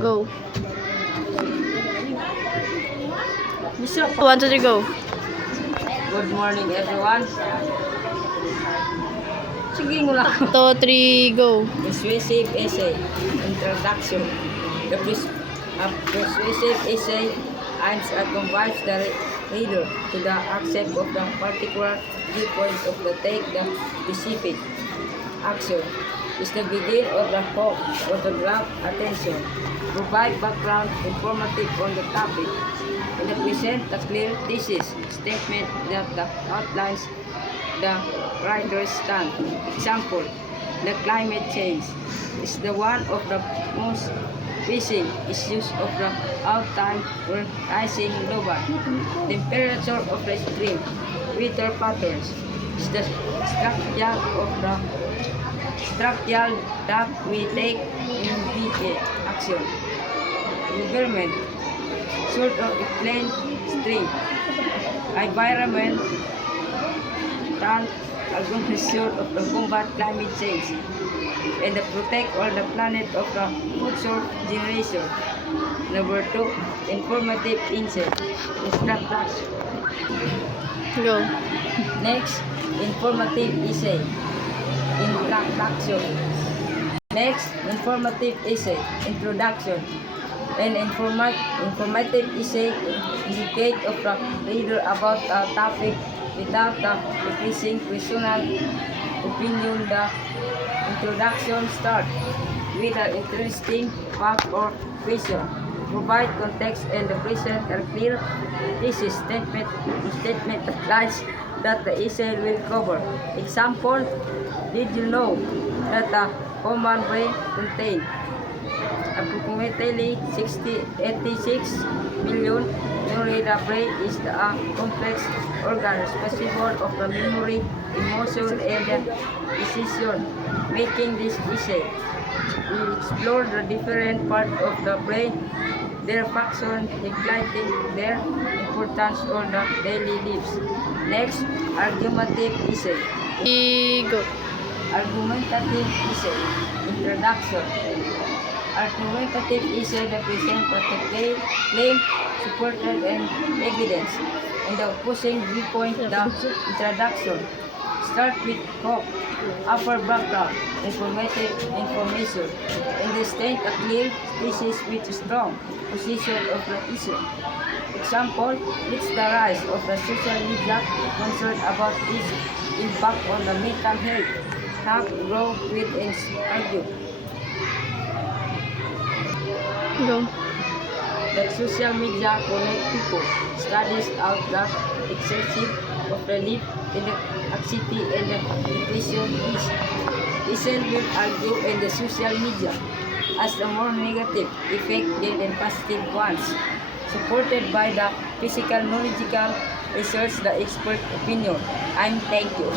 Go. 1, 2, 3, go. Good morning, everyone. Sige mo lang. 2, 3, go. Persuasive essay. Introduction. The persuasive essay aims at convince the reader to the accept of the particular viewpoint of the take the specific action. Is the begin of the hope or to grab attention. Provide background informative on the topic. And present a clear thesis statement that outlines the writer's stand. Example, the climate change is the one of the most pressing issues of the our time or rising global temperature of the extreme weather patterns is the structure that we take immediate action. Government sort of a plain string. Environment and agriculture of the combat climate change and the protect all the planet of the future generation. Number 2, informative insight. Instruction. Go. Next, informative essay. Introduction. Next, informative essay. Introduction. An informative essay educate of the reader about a topic without the increasing personal opinion. The introduction starts with an interesting fact or question. Provide context and the present a clear thesis statement that lies that the essay will cover. Example, did you know that the human brain contains approximately 86 million memory? The brain is a complex organ responsible of the memory, emotion, and decision making. This essay will explore the different parts of the brain, their function, highlighting their importance on the daily lives. Next, argumentative essay. Go. Argumentative essay. Introduction. Argumentative essay represents the claim, supported, and evidence, and the opposing viewpoint. The introduction start with hope, upper background, information, and they state a clear thesis with strong position of the issue. Example, it's the rise of the social media concern about its impact on the mental health. Have grow with and argue. Go. That social media connect people. Studies out the excessive of relief in the anxiety and the depression is. Listen will argue in the social media as the more negative effect than the positive ones. Supported by the physical knowledgeable research, the expert opinion. Thank you.